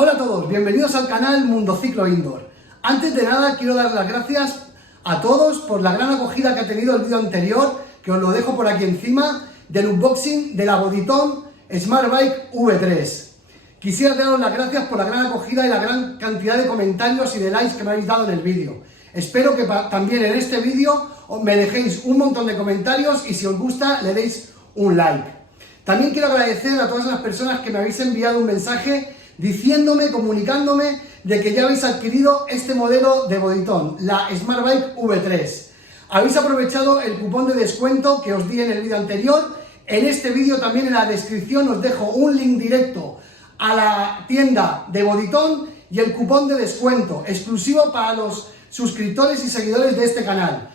Hola a todos, bienvenidos al canal Mundo Ciclo Indoor. Antes de nada quiero dar las gracias a todos por la gran acogida que ha tenido el vídeo anterior, que os lo dejo por aquí encima, del unboxing de la Bodytone Smart Bike V3. Quisiera daros las gracias por la gran acogida y la gran cantidad de comentarios y de likes que me habéis dado en el vídeo. Espero que también en este vídeo me dejéis un montón de comentarios y si os gusta le deis un like. También quiero agradecer a todas las personas que me habéis enviado un mensaje diciéndome, comunicándome de que ya habéis adquirido este modelo de Bodytone, la Smart Bike V3. Habéis aprovechado el cupón de descuento que os di en el vídeo anterior. En este vídeo también en la descripción os dejo un link directo a la tienda de Bodytone y el cupón de descuento exclusivo para los suscriptores y seguidores de este canal.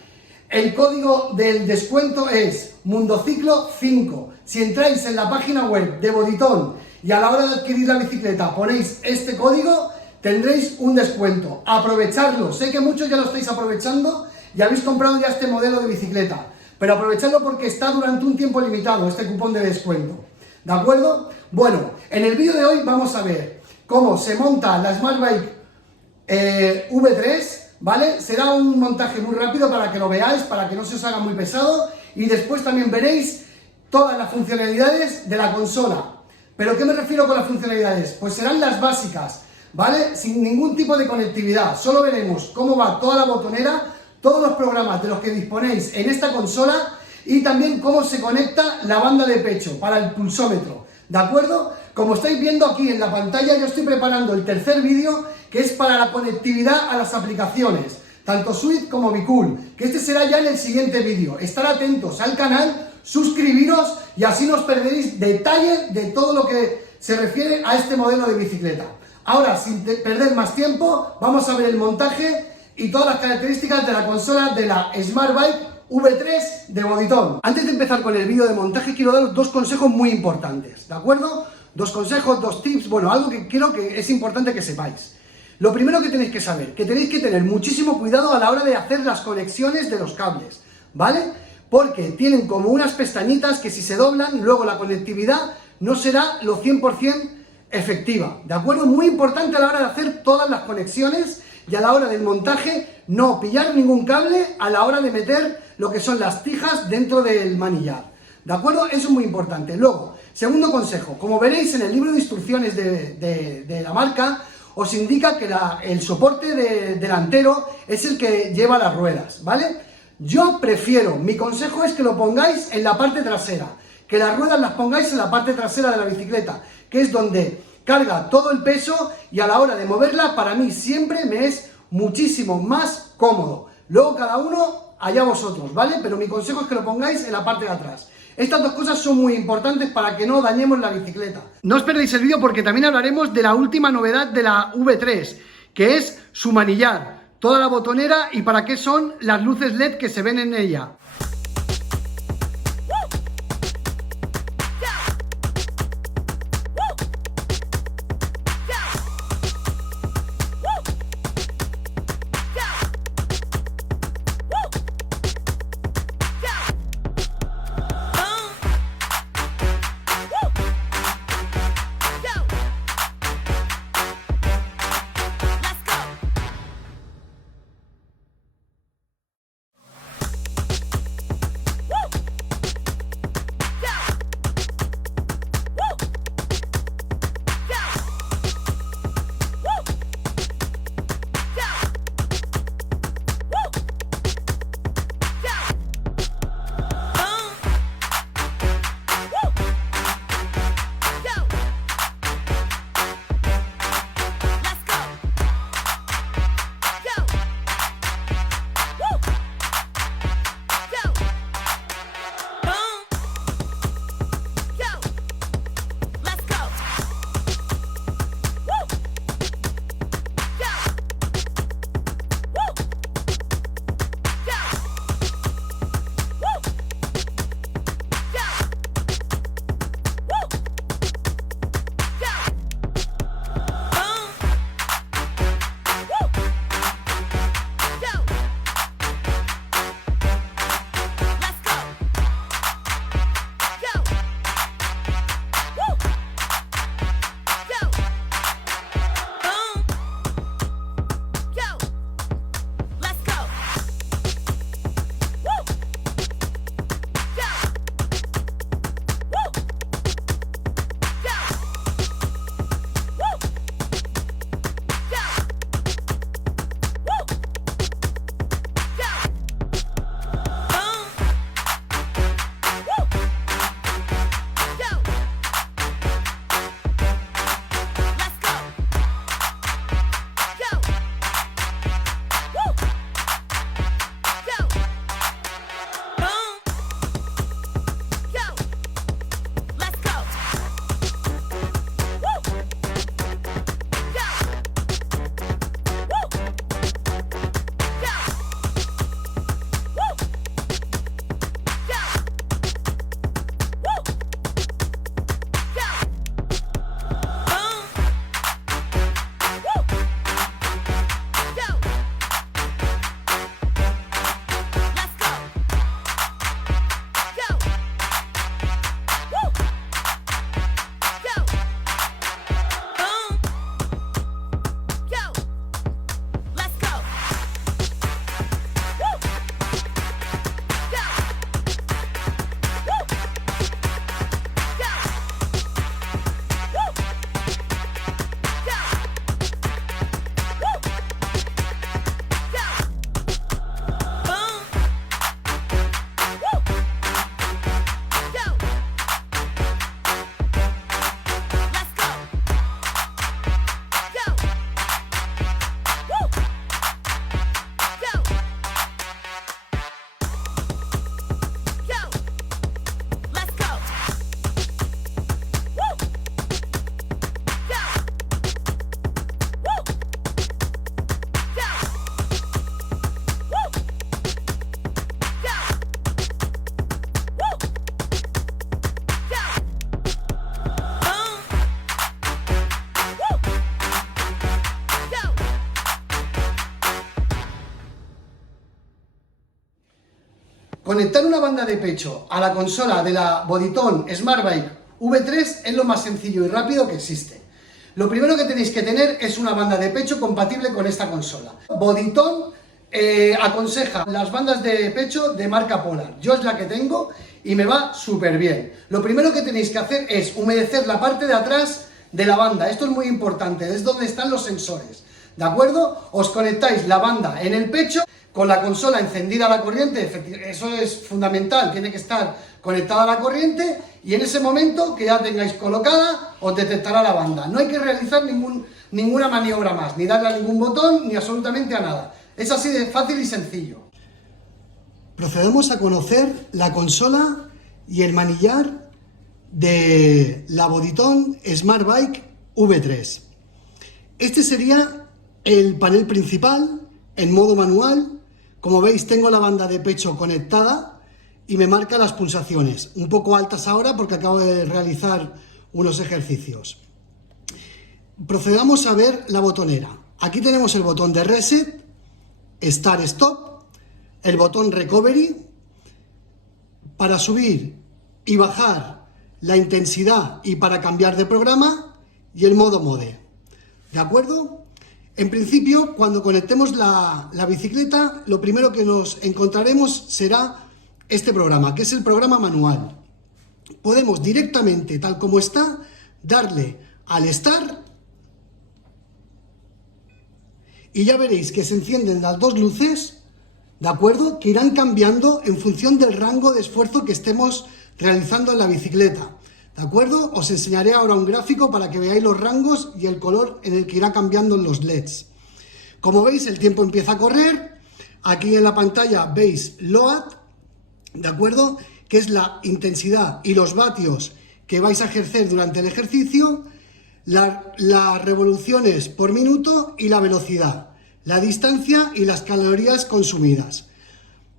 El código del descuento es MundoCiclo5. Si entráis en la página web de Bodytone y a la hora de adquirir la bicicleta ponéis este código, tendréis un descuento. Aprovechadlo. Sé que muchos ya lo estáis aprovechando y habéis comprado ya este modelo de bicicleta, pero aprovechadlo porque está durante un tiempo limitado este cupón de descuento. ¿De acuerdo? Bueno, en el vídeo de hoy vamos a ver cómo se monta la Smart Bike V3, ¿vale? Será un montaje muy rápido para que lo veáis, para que no se os haga muy pesado, y después también veréis todas las funcionalidades de la consola. ¿Pero qué me refiero con las funcionalidades? Pues serán las básicas, ¿vale? Sin ningún tipo de conectividad. Solo veremos cómo va toda la botonera, todos los programas de los que disponéis en esta consola y también cómo se conecta la banda de pecho para el pulsómetro, ¿de acuerdo? Como estáis viendo aquí en la pantalla, yo estoy preparando el tercer vídeo que es para la conectividad a las aplicaciones, tanto Swift como Bicool, que este será ya en el siguiente vídeo. Estar atentos al canal, suscribiros y así no os perderéis detalles de todo lo que se refiere a este modelo de bicicleta. Ahora, sin perder más tiempo, vamos a ver el montaje y todas las características de la consola de la Smart Bike V3 de Bodytone. Antes de empezar con el vídeo de montaje quiero daros dos consejos muy importantes, ¿de acuerdo? Dos consejos, dos tips, bueno, algo que creo que es importante que sepáis. Lo primero que tenéis que saber, que tenéis que tener muchísimo cuidado a la hora de hacer las conexiones de los cables, ¿vale? Porque tienen como unas pestañitas que si se doblan, luego la conectividad no será lo 100% efectiva, ¿de acuerdo? Muy importante a la hora de hacer todas las conexiones y a la hora del montaje no pillar ningún cable a la hora de meter lo que son las tijas dentro del manillar, ¿de acuerdo? Eso es muy importante. Luego, segundo consejo, como veréis en el libro de instrucciones de la marca, os indica que el soporte delantero es el que lleva las ruedas, ¿vale? Yo prefiero, mi consejo es que lo pongáis en la parte trasera, que las ruedas las pongáis en la parte trasera de la bicicleta, que es donde carga todo el peso y a la hora de moverla para mí siempre me es muchísimo más cómodo. Luego cada uno allá vosotros, ¿vale? Pero mi consejo es que lo pongáis en la parte de atrás. Estas dos cosas son muy importantes para que no dañemos la bicicleta. No os perdéis el vídeo porque también hablaremos de la última novedad de la V3, que es su manillar, toda la botonera y para qué son las luces LED que se ven en ella. Conectar una banda de pecho a la consola de la Bodytone Smart Bike V3 es lo más sencillo y rápido que existe. Lo primero que tenéis que tener es una banda de pecho compatible con esta consola. Bodytone aconseja las bandas de pecho de marca Polar. Yo es la que tengo y me va súper bien. Lo primero que tenéis que hacer es humedecer la parte de atrás de la banda. Esto es muy importante, es donde están los sensores. ¿De acuerdo? Os conectáis la banda en el pecho con la consola encendida a la corriente. Eso es fundamental, tiene que estar conectada a la corriente y en ese momento que ya tengáis colocada os detectará la banda. No hay que realizar ninguna maniobra más, ni darle a ningún botón, ni absolutamente a nada. Es así de fácil y sencillo. Procedemos a conocer la consola y el manillar de la Bodytone Smart Bike V3. Este sería el panel principal en modo manual. Como veis, tengo la banda de pecho conectada y me marca las pulsaciones, un poco altas ahora porque acabo de realizar unos ejercicios. Procedamos a ver la botonera. Aquí tenemos el botón de reset, start stop, el botón recovery para subir y bajar la intensidad y para cambiar de programa, y el modo mode. ¿De acuerdo? En principio, cuando conectemos la bicicleta, lo primero que nos encontraremos será este programa, que es el programa manual. Podemos directamente, tal como está, darle al start y ya veréis que se encienden las dos luces, ¿de acuerdo? Que irán cambiando en función del rango de esfuerzo que estemos realizando en la bicicleta. ¿De acuerdo? Os enseñaré ahora un gráfico para que veáis los rangos y el color en el que irá cambiando en los LEDs. Como veis, el tiempo empieza a correr. Aquí en la pantalla veis LOAD, ¿de acuerdo? Que es la intensidad y los vatios que vais a ejercer durante el ejercicio, las revoluciones por minuto y la velocidad, la distancia y las calorías consumidas.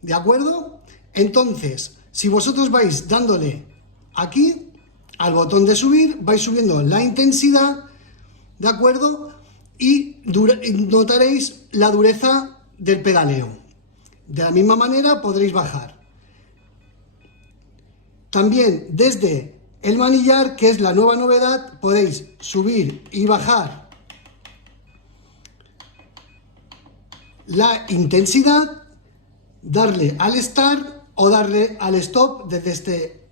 ¿De acuerdo? Entonces, si vosotros vais dándole aquí al botón de subir, vais subiendo la intensidad, ¿de acuerdo? Y notaréis la dureza del pedaleo. De la misma manera podréis bajar. También desde el manillar, que es la nueva novedad, podéis subir y bajar la intensidad, darle al start o darle al stop desde este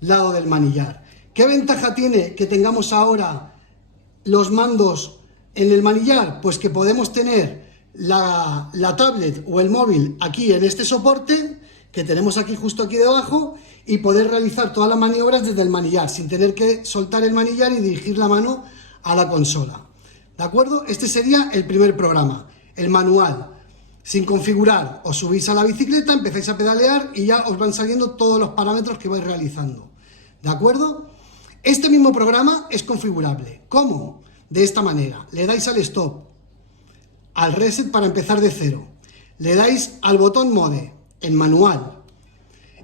lado del manillar. ¿Qué ventaja tiene que tengamos ahora los mandos en el manillar? Pues que podemos tener la tablet o el móvil aquí en este soporte que tenemos aquí justo aquí debajo y poder realizar todas las maniobras desde el manillar sin tener que soltar el manillar y dirigir la mano a la consola. ¿De acuerdo? Este sería el primer programa, el manual. Sin configurar, os subís a la bicicleta, empezáis a pedalear y ya os van saliendo todos los parámetros que vais realizando. ¿De acuerdo? Este mismo programa es configurable. ¿Cómo? De esta manera. Le dais al stop, al reset para empezar de cero. Le dais al botón mode, en manual.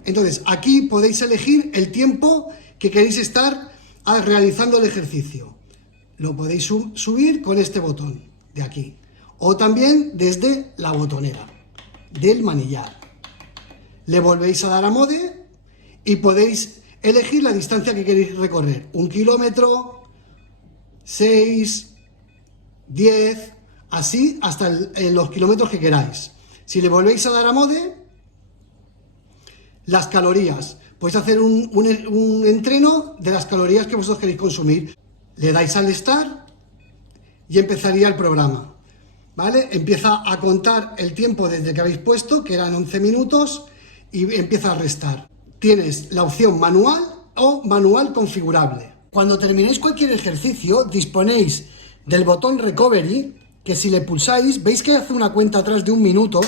Entonces, aquí podéis elegir el tiempo que queréis estar realizando el ejercicio. Lo podéis subir con este botón de aquí. O también desde la botonera del manillar. Le volvéis a dar a mode y podéis elegir la distancia que queréis recorrer. 1 kilómetro, 6, 10, así hasta los kilómetros que queráis. Si le volvéis a dar a mode, las calorías. Podéis hacer un entreno de las calorías que vosotros queréis consumir. Le dais al start y empezaría el programa. ¿Vale? Empieza a contar el tiempo desde que habéis puesto, que eran 11 minutos, y empieza a restar. Tienes la opción manual o manual configurable. Cuando terminéis cualquier ejercicio, disponéis del botón recovery, que si le pulsáis, veis que hace una cuenta atrás de 1 minuto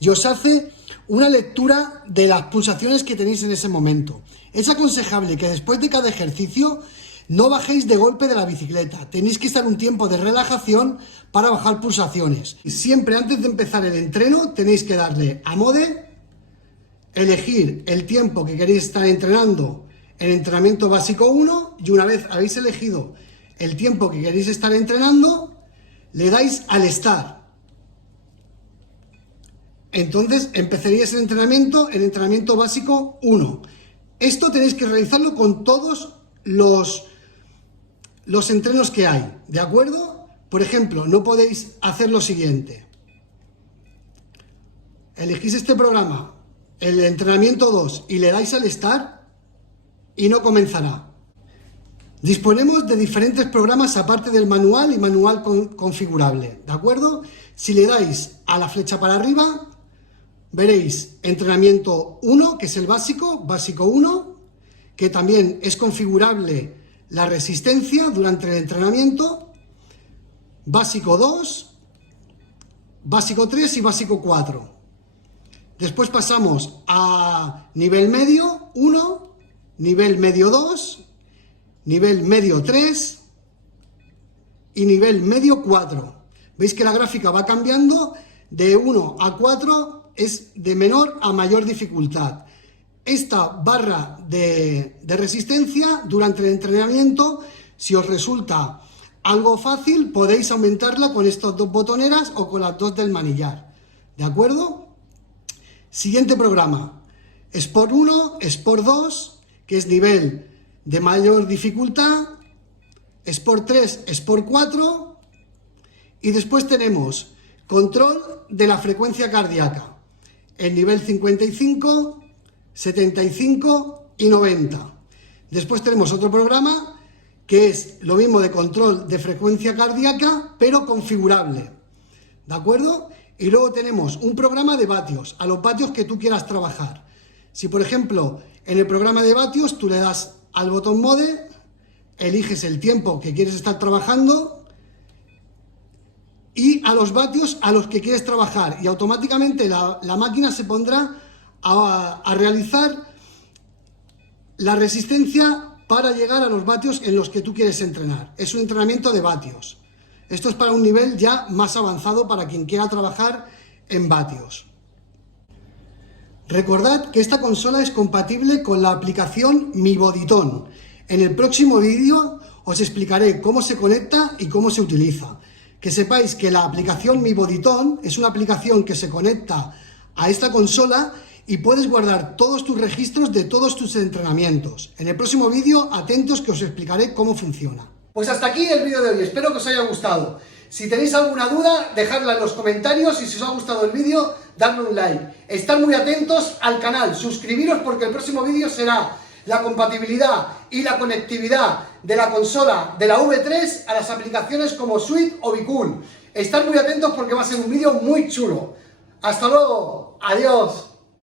y os hace una lectura de las pulsaciones que tenéis en ese momento. Es aconsejable que después de cada ejercicio no bajéis de golpe de la bicicleta. Tenéis que estar un tiempo de relajación para bajar pulsaciones. Siempre antes de empezar el entreno tenéis que darle a mode, elegir el tiempo que queréis estar entrenando en entrenamiento básico 1 y una vez habéis elegido el tiempo que queréis estar entrenando, le dais al start. entonces empezaríais el entrenamiento básico 1. Esto tenéis que realizarlo con todos los entrenos que hay, ¿de acuerdo? Por ejemplo, no podéis hacer lo siguiente. Elegís este programa, el entrenamiento 2, y le dais al Start y no comenzará. Disponemos de diferentes programas aparte del manual y manual configurable, ¿de acuerdo? Si le dais a la flecha para arriba, veréis entrenamiento 1, que es el básico 1, que también es configurable la resistencia durante el entrenamiento, básico 2, básico 3 y básico 4. Después pasamos a nivel medio 1, nivel medio 2, nivel medio 3 y nivel medio 4. Veis que la gráfica va cambiando de 1 a 4, es de menor a mayor dificultad. Esta barra de resistencia durante el entrenamiento, si os resulta algo fácil, podéis aumentarla con estas dos botoneras o con las dos del manillar, ¿de acuerdo? Siguiente programa, Sport 1, Sport 2, que es nivel de mayor dificultad, Sport 3, Sport 4, y después tenemos control de la frecuencia cardíaca, el nivel 55, 75 y 90. Después tenemos otro programa que es lo mismo de control de frecuencia cardíaca, pero configurable, ¿de acuerdo? Y luego tenemos un programa de vatios, a los vatios que tú quieras trabajar. Si, por ejemplo, en el programa de vatios tú le das al botón Mode, eliges el tiempo que quieres estar trabajando y a los vatios a los que quieres trabajar, y automáticamente la máquina se pondrá a realizar la resistencia para llegar a los vatios en los que tú quieres entrenar. Es un entrenamiento de vatios. Esto es para un nivel ya más avanzado para quien quiera trabajar en vatios. Recordad que esta consola es compatible con la aplicación Mi Bodytone. En el próximo vídeo os explicaré cómo se conecta y cómo se utiliza. Que sepáis que la aplicación Mi Bodytone es una aplicación que se conecta a esta consola y puedes guardar todos tus registros de todos tus entrenamientos. En el próximo vídeo, atentos que os explicaré cómo funciona. Pues hasta aquí el vídeo de hoy, espero que os haya gustado. Si tenéis alguna duda, dejadla en los comentarios, y si os ha gustado el vídeo, dadle un like. Estad muy atentos al canal, suscribiros porque el próximo vídeo será la compatibilidad y la conectividad de la consola de la V3 a las aplicaciones como Sweet o Bicool. Estad muy atentos porque va a ser un vídeo muy chulo. Hasta luego, adiós.